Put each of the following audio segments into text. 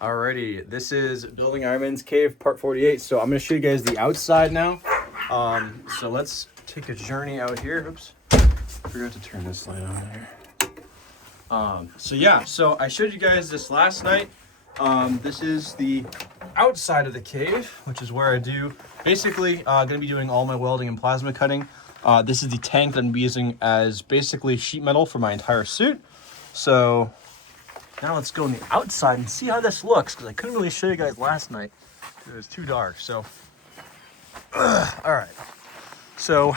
Alrighty, this is Building Iron Man's Cave, part 48. So I'm going to show you guys the outside now. So let's take a journey out here. Oops, forgot to turn this light on here. So I showed you guys this last night. This is the outside of the cave, which is where I do basically going to be doing all my welding and plasma cutting. This is the tank that I'm be using as basically sheet metal for my entire suit. So now let's go on the outside and see how this looks, because I couldn't really show you guys last night. It was too dark, so. All right. So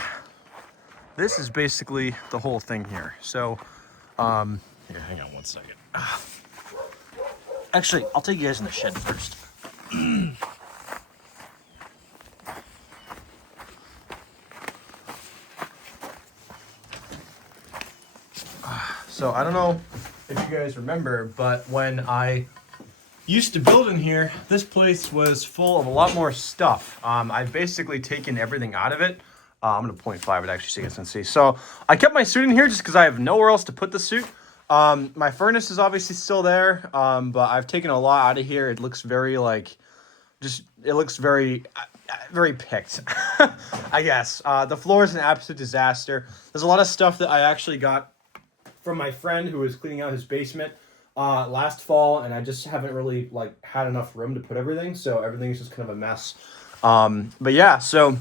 this is basically the whole thing here. So, here, hang on one second. Actually, I'll take you guys in the shed first. So I don't know if you guys remember, but when I used to build in here, this place was full of a lot more stuff. I've basically taken everything out of it. I'm gonna 0.5 it actually so you guys can see. So I kept my suit in here just because I have nowhere else to put the suit. My furnace is obviously still there, but I've taken a lot out of here. It looks very like, it looks very picked, I guess. The floor is an absolute disaster. There's a lot of stuff that I actually got from my friend who was cleaning out his basement last fall, and I just haven't really had enough room to put everything, so everything's just kind of a mess. But yeah, so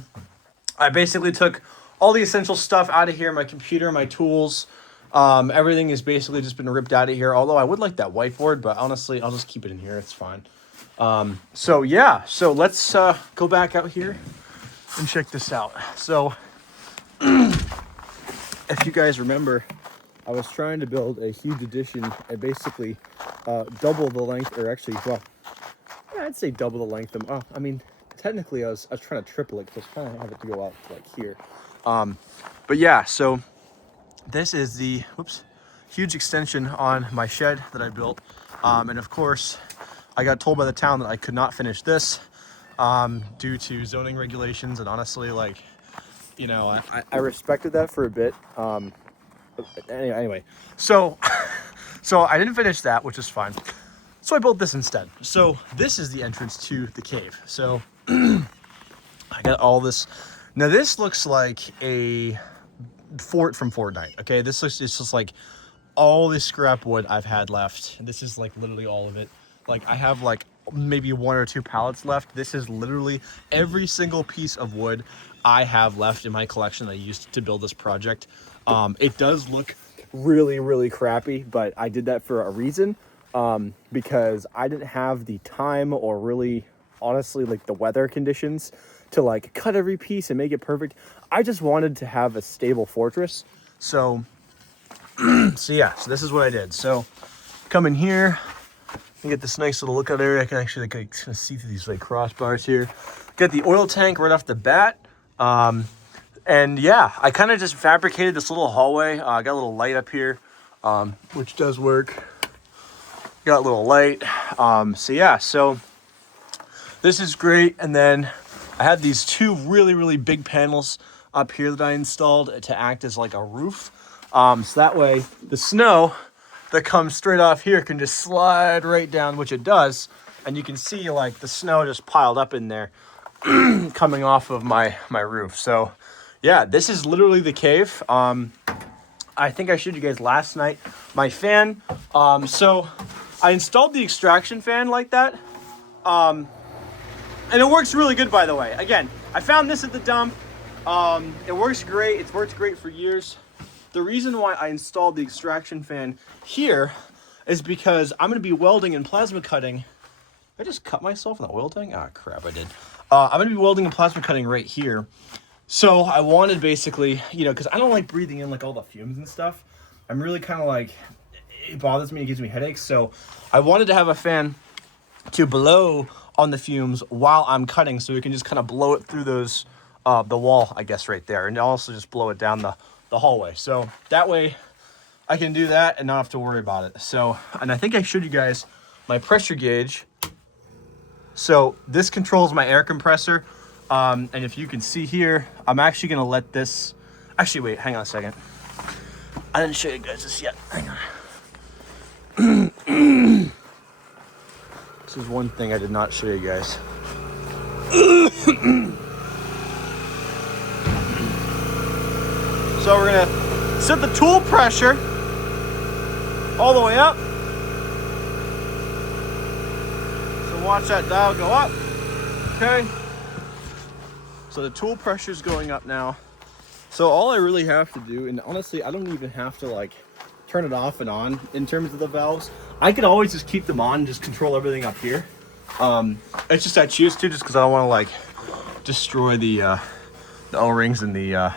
I basically took all the essential stuff out of here, my computer, my tools, everything has basically just been ripped out of here, although I would like that whiteboard, but honestly, I'll just keep it in here, it's fine. So yeah, so let's go back out here and check this out. So if you guys remember, I was trying to build a huge addition and basically double the length, or actually, well, yeah, I'd say double the length of, I mean, technically I was trying to triple it, because I was trying to have it to go out to here. But yeah, so this is the, huge extension on my shed that I built. And of course, I got told by the town that I could not finish this due to zoning regulations. And honestly, I respected that for a bit. Anyway, so I didn't finish that, which is fine. So I built this instead. So this is the entrance to the cave. So I got all this. Now this looks like a fort from Fortnite. Okay, it's just like all this scrap wood I've had left. This is like literally all of it. I have maybe 1 or 2 pallets left. This is literally every single piece of wood I have left in my collection that I used to build this project. It does look really, really crappy, but I did that for a reason, because I didn't have the time or really, honestly, the weather conditions to cut every piece and make it perfect. I just wanted to have a stable fortress. So yeah, so this is what I did. So come in here and get this nice little lookout area. I can actually kind of see through these crossbars here. Get the oil tank right off the bat. And yeah, I kind of just fabricated this little hallway. I got a little light up here, which does work. Got a little light. So yeah, so this is great. And then I had these 2 really, really big panels up here that I installed to act as a roof. So that way the snow that comes straight off here can just slide right down, which it does. And you can see the snow just piled up in there coming off of my roof. So yeah, this is literally the cave. I think I showed you guys last night my fan. So I installed the extraction fan like that. And it works really good, by the way. Again, I found this at the dump. It works great. It's worked great for years. The reason why I installed the extraction fan here is because I'm going to be welding and plasma cutting. I just cut myself in the oil tank? Ah, crap, I did. I'm going to be welding and plasma cutting right here. So I wanted basically, because I don't like breathing in all the fumes and stuff. I'm really kind of it bothers me, it gives me headaches. So I wanted to have a fan to blow on the fumes while I'm cutting, so we can just kind of blow it through those, the wall, I guess, right there. And also just blow it down the hallway. So that way I can do that and not have to worry about it. So, and I think I showed you guys my pressure gauge. So this controls my air compressor. And if you can see here, I'm actually going to let this, actually, wait, hang on a second. I didn't show you guys this yet. Hang on. This is one thing I did not show you guys. So we're gonna set the tool pressure all the way up. So watch that dial go up. Okay. So the tool pressure is going up now. So all I really have to do, and honestly, I don't even have to like turn it off and on in terms of the valves. I could always just keep them on and just control everything up here. It's just I choose to just because I don't want to like destroy the O-rings and the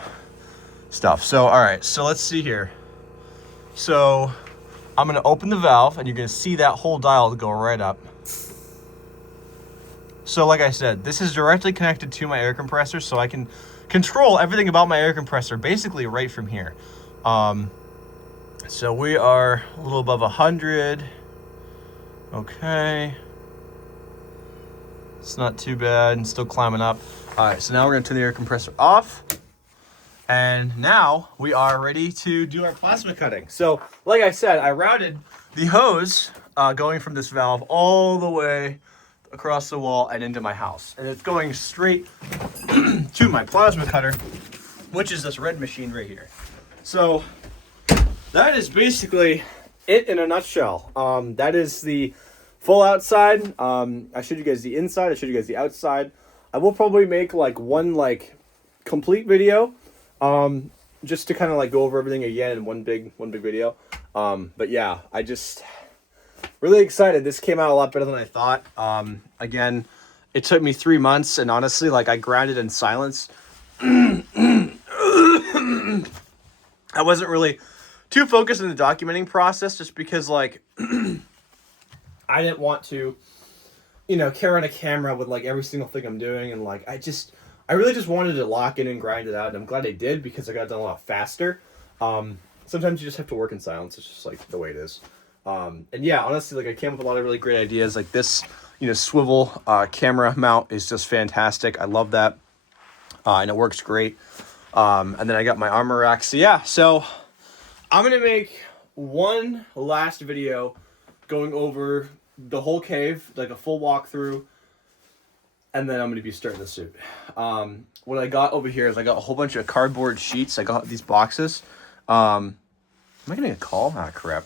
stuff. So all right, so let's see here. So I'm gonna open the valve and you're gonna see that whole dial go right up. So like I said, this is directly connected to my air compressor, so I can control everything about my air compressor basically right from here. So we are a little above 100. Okay. It's not too bad and still climbing up. All right, so now we're gonna turn the air compressor off. And now we are ready to do our plasma cutting. So like I said, I routed the hose going from this valve all the way across the wall and into my house. And it's going straight to my plasma cutter, which is this red machine right here. So that is basically it in a nutshell. That is the full outside. I showed you guys the inside, I showed you guys the outside. I will probably make like one like complete video, just to kind of like go over everything again in one big video. But yeah, I just really excited. This came out a lot better than I thought. Again, it took me 3 months, and honestly, like I grounded in silence. I wasn't really too focused in the documenting process just because like I didn't want to, you know, carry on a camera with like every single thing I'm doing, and like I really just wanted to lock in and grind it out, and I'm glad I did because I got done a lot faster. Sometimes you just have to work in silence. It's just like the way it is. And yeah, honestly, like I came up with a lot of really great ideas. Like this, you know, swivel camera mount is just fantastic. I love that, and it works great. And then I got my armor rack. So yeah, so I'm gonna make one last video going over the whole cave, like a full walkthrough, and then I'm gonna be starting the suit. What I got over here is I got a whole bunch of cardboard sheets. I got these boxes. Am I getting a call? Ah, crap.